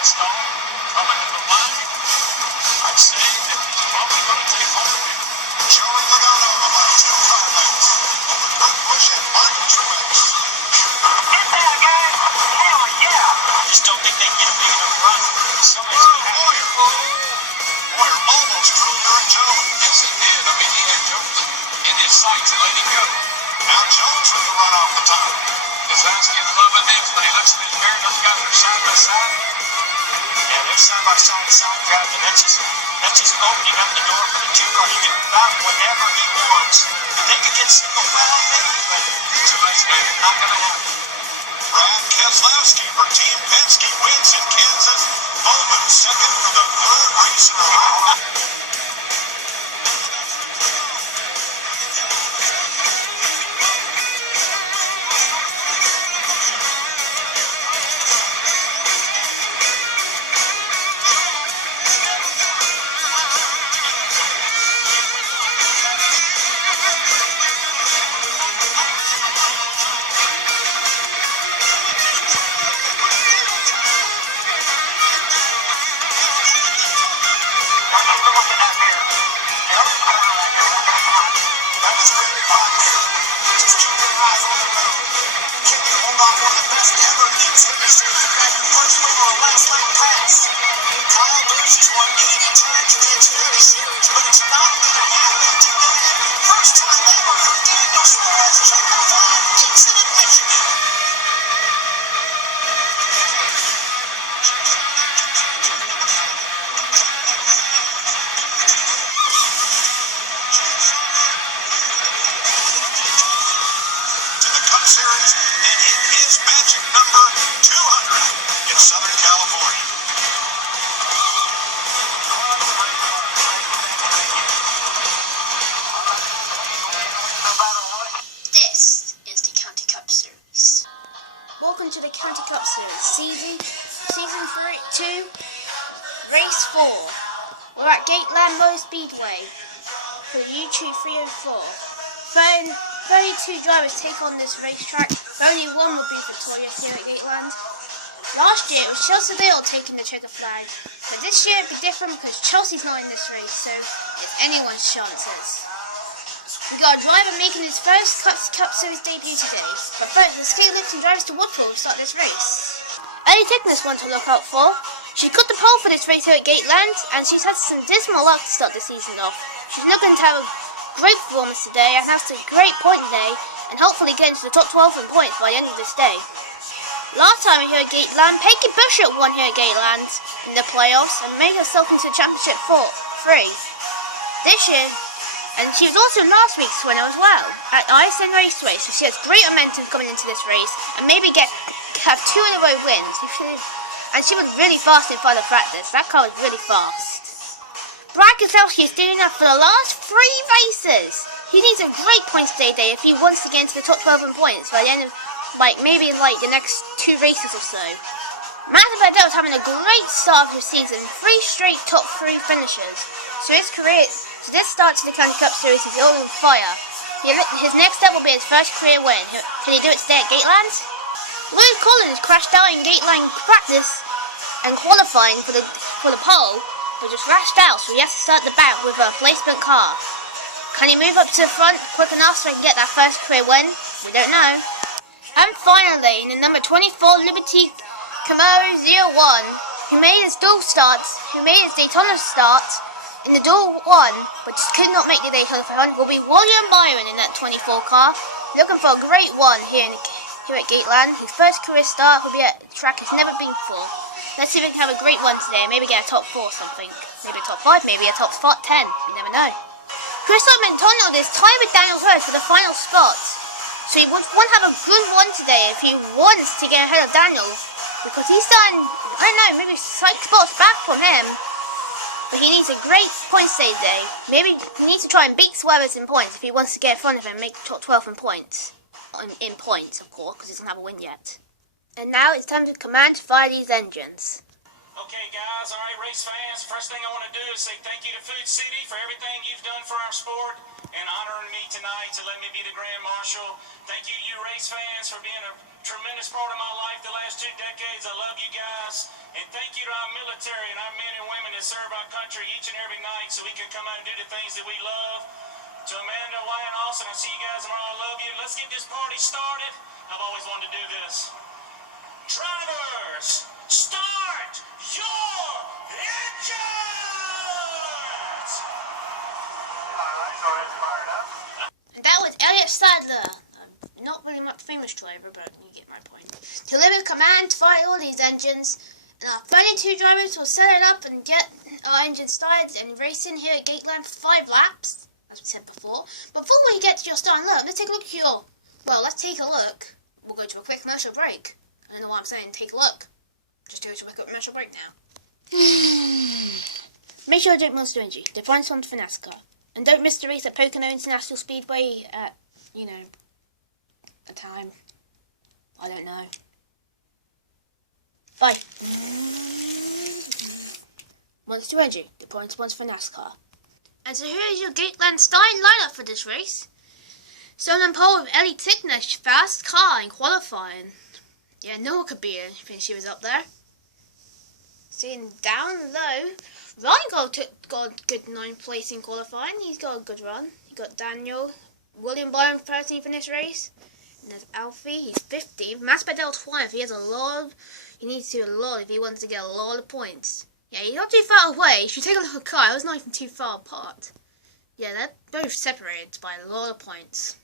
installed, coming to the line. I'd say that he's probably going to take hold of it. Joey Logano about 2 car lengths over Kurt Busch and Mark Truex. Get that, guys! Hell yeah! I just don't think they can get a big enough run. Somebody's going to have to. Boyer almost drew Eric Jones. Yes, he did. I mean, he had Jones in his sights and let him go. Now Jones with the run off the top. His eyes get loving this when he looks at his mirror. Those guys are side by side. Yeah, they're side by side driving. That's just opening up the door for the 2 car. He can back whenever he wants. If they could get single foul, maybe, but too much later, not going to happen. Brad Keselowski for Team Penske wins in Kansas. Bowman second for the 3rd race in a row. Series and hit his magic number 200 in Southern California. This is the County Cup Series. Welcome to the County Cup Series, season 2, race 4. We're at Gateland Motor Speedway for the YouTube 304. 32 drivers take on this racetrack. Only one will be victorious here at Gateland. Last year it was Chelsea Dale taking the checker flag, but this year it'll be different because Chelsea's not in this race, so it's anyone's chances. We got a driver making his first Cup Series debut today, but first let's take a look and drivers to Woodville to start this race. Ellie Tickner's one to look out for. She got the pole for this race here at Gateland, and she's had some dismal luck to start the season off. She's looking to have a great performance today and has a great point today and hopefully get into the top 12 in points by the end of this day. Last time here at Gateland, Peggy Bishop won here at Gateland in the playoffs and made herself into the championship 3. This year, and she was also last week's winner as well at ISN Raceway, so she has great momentum coming into this race and maybe have 2 in a row wins. And she was really fast in final practice. That car was really fast. Brad Keselowski is doing that for the last 3 races. He needs a great points today if he wants to get into the top 12 in points by the end of, maybe the next 2 races or so. Matthew Badel's having a great start of his season, 3 straight top 3 finishes. So this start to the County Cup Series is all on fire. His next step will be his first career win. Can he do it today at Gateland? Lloyd Collins crashed out in Gateland practice and qualifying for the pole. But just rashed out, so he has to start the back with a replacement car. Can he move up to the front quick enough so he can get that first career win? We don't know. And finally, in the number 24 Liberty Camaro 01, who made his Daytona start in the dual 1, but just could not make the Daytona 500, will be William Byron in that 24 car, looking for a great one here at Gateland. His first career start will be at a track he's never been before. Let's see if we can have a great one today, maybe get a top 4 or something. Maybe a top 5, maybe a top 10, you never know. Christophe Mentonod is tied with Daniel Hurst for the final spot. So he wants to have a good one today if he wants to get ahead of Daniel. Because he's done, I don't know, maybe 6 spots back from him. But he needs a great points today. Maybe he needs to try and beat Swervers in points if he wants to get in front of him and make the top 12 in points. In points, of course, because he doesn't have a win yet. And now it's time for Command to fire these engines. Okay, guys, all right, race fans, first thing I want to do is say thank you to Food City for everything you've done for our sport and honoring me tonight to let me be the Grand Marshal. Thank you to you race fans for being a tremendous part of my life the last 2 decades. I love you guys. And thank you to our military and our men and women that serve our country each and every night so we can come out and do the things that we love. To Amanda, Wyatt, Austin, I'll see you guys tomorrow. I love you. Let's get this party started. I've always wanted to do this. Drivers, start your engines! Alright, already fired up. And that was Elliot Sadler. Not really much famous driver, but you get my point. Deliver command to fire all these engines. And our 32 drivers will set it up and get our engines started and racing here at Gateland for 5 laps, as we said before. Before we get to your starting lap, let's take a look at your... Well, let's take a look. We'll go to a quick commercial break. I don't know what I'm saying, take a look. Just go to a quick commercial break now. Make sure you don't miss Monster Energy, the prime sponsor for NASCAR. And don't miss the race at Pocono International Speedway at, a time. I don't know. Bye. Monster Energy, the prime sponsor for NASCAR. And so here is your Gateland starting lineup for this race. Starting on pole with Ellie Tickner's fast car in qualifying. Yeah, Noah could be in if she was up there. Seeing down low, Ronnie got a good 9th place in qualifying. He's got a good run. He got Daniel, William Byron 13th in this race. And there's Alfie, he's 15th. Maspadel 12th. He needs to do a lot if he wants to get a lot of points. Yeah, he's not too far away. If you take a look at Kai, it was not even too far apart. Yeah, they're both separated by a lot of points.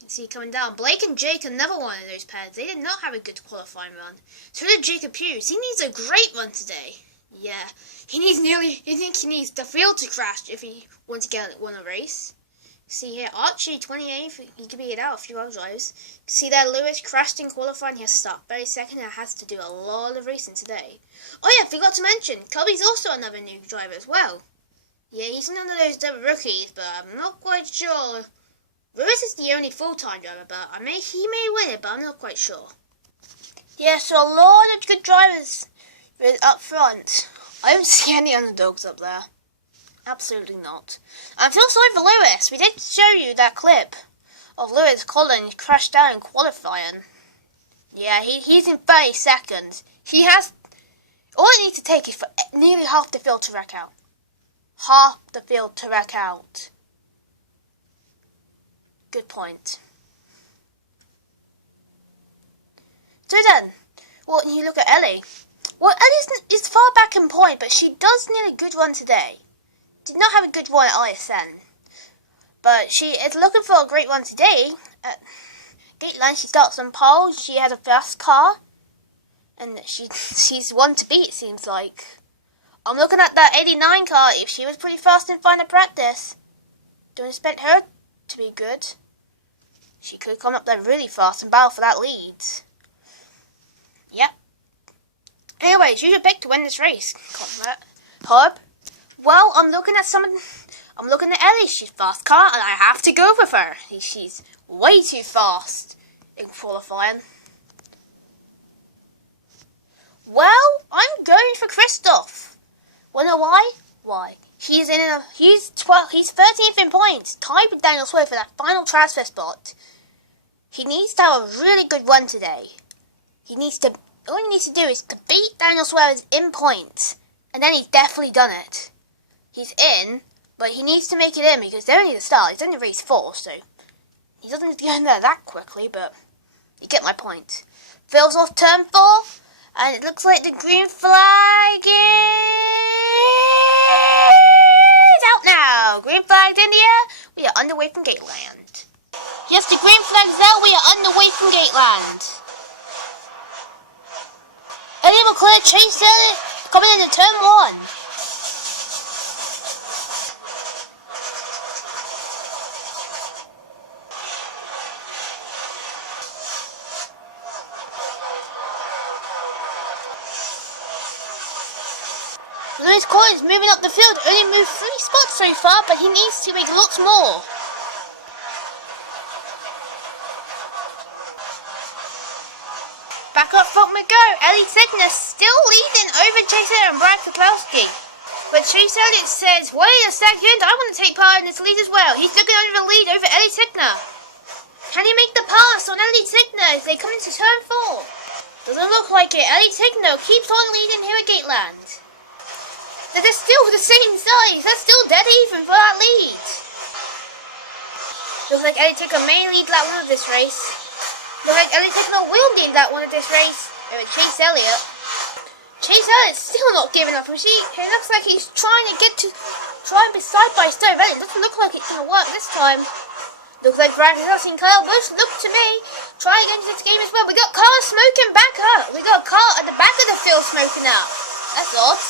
You can see coming down, Blake and Jake, another one of those pairs. They did not have a good qualifying run. So did Jacob Hughes. He needs a great run today. Yeah, he needs the field to crash if he wants to win a race. See here, Archie 28th, he could be it out a few other drives. See there, Lewis crashed in qualifying. He has to start very second and has to do a lot of racing today. Oh yeah, forgot to mention, Cubby's also another new driver as well. Yeah, he's none of those double rookies, but I'm not quite sure. Lewis is the only full-time driver, but he may win it, but I'm not quite sure. Yeah, so a lot of good drivers up front. I don't see any underdogs up there. Absolutely not. I feel sorry for Lewis. We did show you that clip of Lewis Collins crashed down in qualifying. Yeah, he's in 32nd. All it needs to take is for nearly half the field to wreck out. Half the field to wreck out. Good point. So then, well, you look at Ellie. Well, Ellie is far back in point, but she does need a good run today. Did not have a good run at ISN, but she is looking for a great run today. At Gateland, she starts on pole. She has a fast car, and she's one to beat. It seems like. I'm looking at that 89 car. If she was pretty fast in final practice, don't expect her to be good. She could come up there really fast and battle for that lead. Yep. Anyways, use your pick to win this race. Herb. Well, I'm looking at Ellie. She's fast car, and I have to go with her. She's way too fast in qualifying. Well, I'm going for Christoph. Wanna know why? Why? He's 13th in points, tied with Daniel Swift for that final transfer spot. He needs to have a really good run today. All he needs to do is to beat Daniel Swift in points, and then he's definitely done it. He's in, but he needs to make it in because they don't need to start. He's only race 4, so he doesn't need to get in there that quickly, but you get my point. Phil's off turn 4, and it looks like the green flag is out now. Green flag's in the air. We are underway from Gateland. Yes, the green flag's out. We are underway from Gateland. Eddie McClure chased it, coming into turn 1. Lewis Collins moving up the field, only moved 3 spots so far, but he needs to make lots more. Back up front we go. Ellie Signer still leading over Jason and Brad Kapowski. But Chase Elliott says, wait a second, I want to take part in this lead as well. He's looking over the lead over Ellie Signer. Can he make the pass on Ellie Signer as they come into turn 4? Doesn't look like it. Ellie Signer keeps on leading here at Gateland. They're still the same size. They're still dead even for that lead. Looks like Ellie Signer may lead that one of this race. Looks like Ellie Signer will lead that one of this race over Chase Elliott. Chase Elliott's still not giving up. It looks like he's trying to be side by side. It doesn't look like it's going to work this time. Looks like Brad Kapowski and Kyle Busch look to me trying to get into this game as well. We got cars smoking back up. We got a car at the back of the field smoking out. That's odd.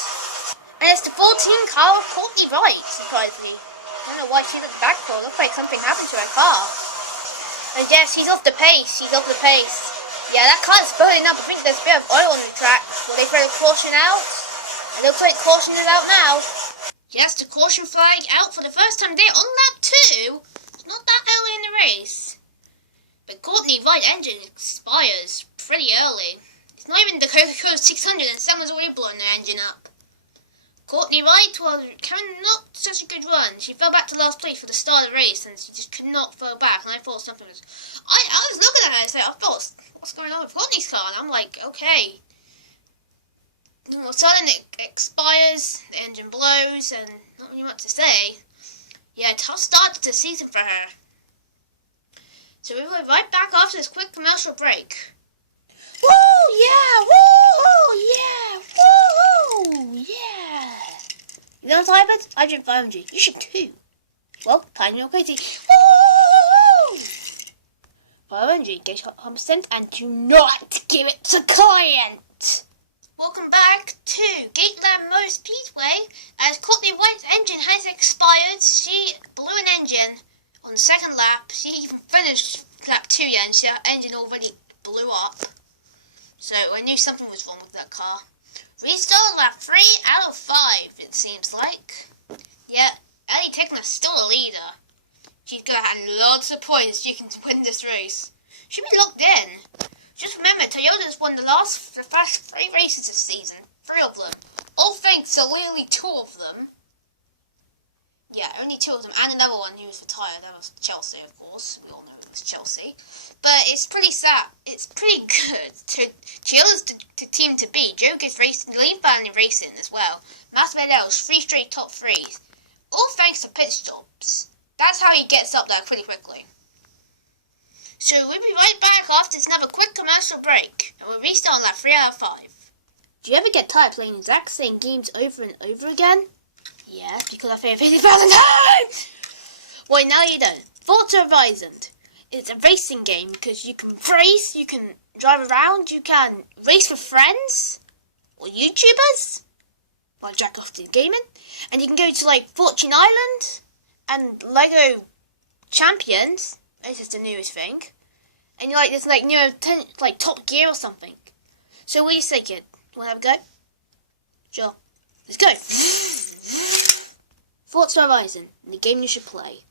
And it's the 14 car of Courtney Wright, surprisingly. I don't know why she's at the back for. It looks like something happened to her car. And yes, she's off the pace. She's off the pace. Yeah, that car's burning up. I think there's a bit of oil on the track. Will they throw the caution out? It looks like caution is out now. Yes, the caution flag out for the first time there on lap 2. Not that early in the race. But Courtney Wright engine expires pretty early. It's not even the Coca-Cola 600 and someone's already blown their engine up. Courtney Wright was carrying not such a good run. She fell back to last place for the start of the race and she just could not fall back. And I thought something was... I was looking at her and I thought, what's going on with Courtney's car? And I'm like, okay. All of a sudden it expires, the engine blows, and not really much to say. Yeah, tough start to the season for her. So we'll be right back after this quick commercial break. Woo! Yeah! Woo! Yeah! Woo! Yeah! You know what, Ivan? I drink 500. You should too. Well, kind of crazy. Woo! 500. Get 100% and do not give it to client. Welcome back to Gateland Motor Speedway. As Courtney Wright's engine has expired, she blew an engine on the second lap. She even finished lap 2 yet, and her engine already blew up. So I knew something was wrong with that car. Restart lap 3 out of 5, it seems like. Yeah, Ellie Signer's still a leader. She's gonna have lots of points she can win this race. She'll be locked in. Just remember, Toyota's won the first 3 races this season. 3 of them. All thanks to literally 2 of them. Yeah, only 2 of them. And another one who was retired. That was Chelsea, of course. We all know it was Chelsea. But it's pretty sad. It's pretty good. Toyota's the team to beat. Joker's racing, Lane Family racing as well. Masvidal's 3 straight top 3s. All thanks to pit stops. That's how he gets up there pretty quickly. So we'll be right back after this another quick commercial break, and we'll restart on lap 3 out of 5. Do you ever get tired playing the exact same games over and over again? Yes, because I played 50,000 times! Well, now you don't. Forza Horizon. It's a racing game because you can race, you can drive around, you can race with friends, or YouTubers, like Jack off to gaming, and you can go to like Fortune Island, and Lego Champions. This is the newest thing. And you're like, there's like, like Top Gear or something. So what do you say, kid? You want to have a go? Sure. Let's go. Forza Horizon, the game you should play.